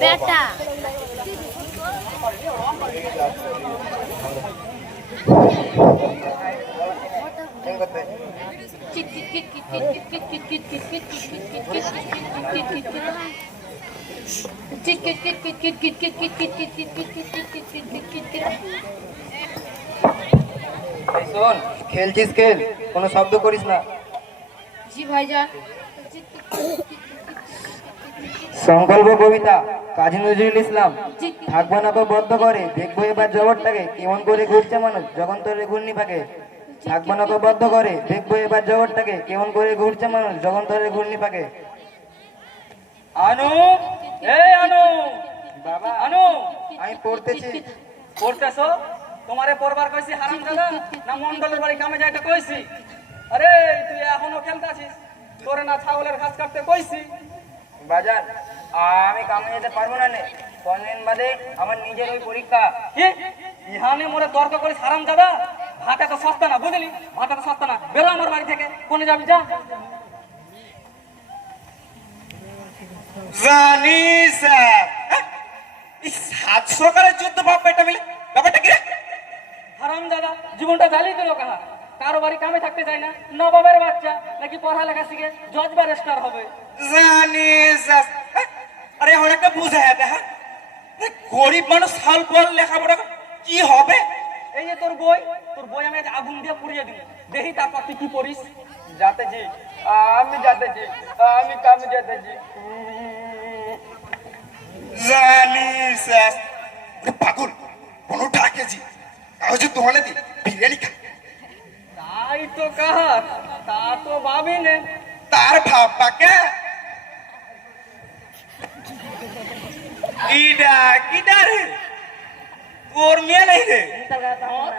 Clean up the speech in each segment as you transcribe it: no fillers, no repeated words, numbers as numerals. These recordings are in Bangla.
বেটা শোন, খেলছিস খেল, কোনো শব্দ করিস না। জি ভাইজান। সংকল্প কবিতা কাজী নজরুল ইসলাম। থাকবো না তো বদ্ধ করে, দেখবো এবার জগৎটাকে কেমন করে ঘুরছে মানুষ জগন্তরে ঘূর্ণি পাকে। থাকবো না তো বদ্ধ করে, দেখবো এবার জগৎটাকে কেমন করে ঘুরছে মানুষ জগন্তরে ঘূর্ণি পাকে। আনু, এই আনু, বাবা আনু, আমি পড়তেছি। পড়তেছো? তোমারে পড়বার কইছি হারামজাদা, না মন্ডলের বাড়ি কামে যাইতে কইছি? আরে তুই এখনো খেলতাছিস? তোরে না ছাগলের ঘাস কাটতে কইছি? বাজার আমি কামে যেতে পারবো না নে, 5 দিন বাদে আমার নিজের ওই পরীক্ষা। কি ইহানে মোরে তর্ক করিস হারামজাদা? ভাটা তো সস্তা না, বুঝলি? ভাটা তো সস্তা না। বেরো আমার বাড়ি থেকে। কোনে যাবি যা। জানিস এই 7 সকালের 14 বাপ বেটা মিলে ব্যাপারটা কি রে? হারামজাদা জীবনটা জ্বালিয়ে দিল কাহা। কারো বাড়ি কামে থাকতে চায় না, নবাবের বাচ্চা নাকি পড়ালেখা শিখে জজ ব্যারিস্টার হবে। জানিস আরে এখন একটা বুঝে হ্যাঁ, গরিব মানুষ সাল পল লেখাপড়া কি হবে? এই যে তোর বই আমি আজ আগুন দিয়ে পুড়িয়ে দিই, দেখি তারপর তুই কি করিস। যাতেছি, আমি যাতেছি, আমি কামে যেতেছি। জানিস পাগল কোনো ডাকেছি তাহলে দোকানে দি বিরিয়ানি খা। তাই তো কাহা, তা তো ভাবি নে। তার ভাববাকে কিডা কিডা রে? তোর মেয়ে নেই রে?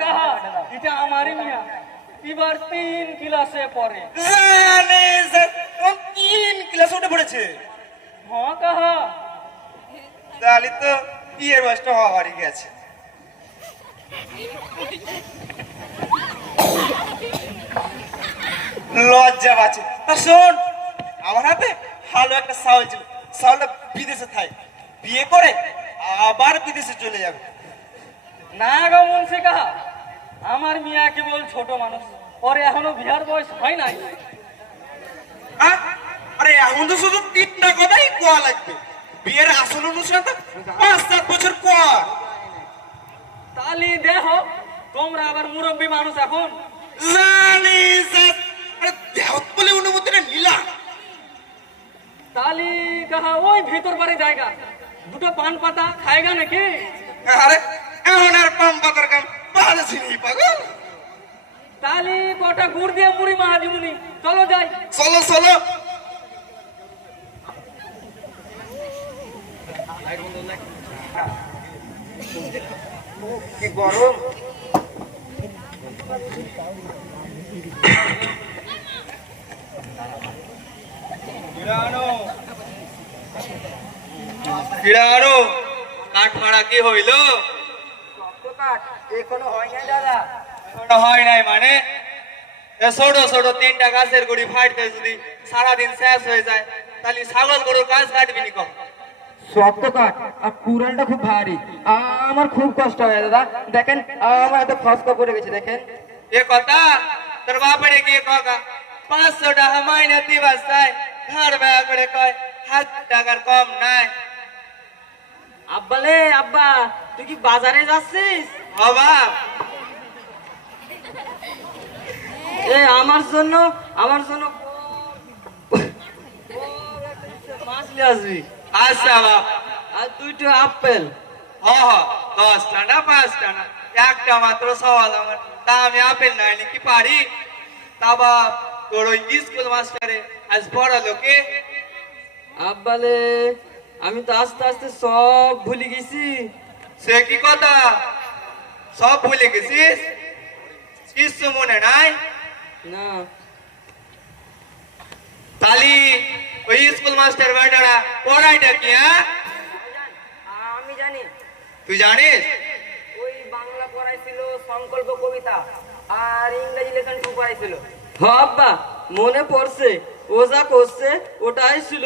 কাহা এটা আমারই মিয়া, এবার 3 ক্লাসে পড়ে। জানিস 3 ক্লাস উঠে পড়েছে? হ্যাঁ কাহা। তাহলে তো বিয়ের বয়সটা হওয়ারই গেছে। লজ্জা বাঁচে। তা শোন, আমার হাতে ভালো একটা চাউল ছিল, চাউলটা বিদেশে থাকে, বিয়ে করে আবার বিদেশে চলে যাবে। না গো মুন্সি কাহা, আমার মিয়া কেবল ছোট মানুষ, ওরে এখনো বিয়ার বয়স হয় নাই। আরে এখন তো শুধু 3টা কথাই কোয়া লাগবে, বিয়ের আসল অনুষ্ঠান তো 5-7 বছর পর। তালি দেহ, তোমরা আবার মুরব্বী মানুষ এখন। জানিস দেহত বলে অনুমতিটা নিলাম। তালি কাহা ওই ভিতর বাড়ি জায়গা, দুটো পান পাতা খায়গা নাকি? আরে এখন আর পাম পাতার কাম বাড়াছি নি পাগল। তালি কটা গুড় দিয়ে মুড়ি মাহাজিমুনি, চলো যাই। চলো চলো। কি গরম! ফিরানো কাঠ ভাড়া কি হইলো? এখনো হয় নাই দাদা। এখনো হয় নাই মানে? ছোট ছোট 3টা গাছের গুড়ি ফাটতে যদি সারাদিন শেষ হয়ে যায়, তাহলে ছাগল গরুর কাজ কাটবি নি কম? শক্ত কাঠ আর কুড়ালটা খুব ভারী, আমার খুব কষ্ট হয় দাদা। দেখেন আমার এত ফসকা পড়ে গেছে, দেখেন। এ কথা তোর বাপরে গিয়ে কাকা 500 টাকা মাইনে দিবাস চাই, ঘর বেয়া করে কয় 1,000 টাকার কম নাই। আব্বালে আব্বা, তুই কি বাজারে যাচ্ছিস? বাবা আমার জন্য মাছ নিয়ে আসবি। আচ্ছা বাপ। আর 2টো আপেল। হ 10 টাকা 5 টাকা একটা মাত্র সওয়াল আমার, তা আমি আপেল নাই নাকি পারি? তা বাপ তোর ওই স্কুল মাস্টারে আজ পড়ালো কে? আব্বালে আমি তো আস্তে আস্তে সব ভুলে গেছি। সে কি কথা, সব ভুলে গেছিস? কিছু মনে নাই? না তালি ওই স্কুল মাস্টার বেটারা পড়াইটা কি? আমি জানি। তুই জানিস? ওই বাংলা পড়াইছিল সংকল্প কবিতা আর ইংরেজি লেসন 2 পড়াইছিল। আব্বা মনে পড়ছে, ও যা করছে ওটাই ছিল।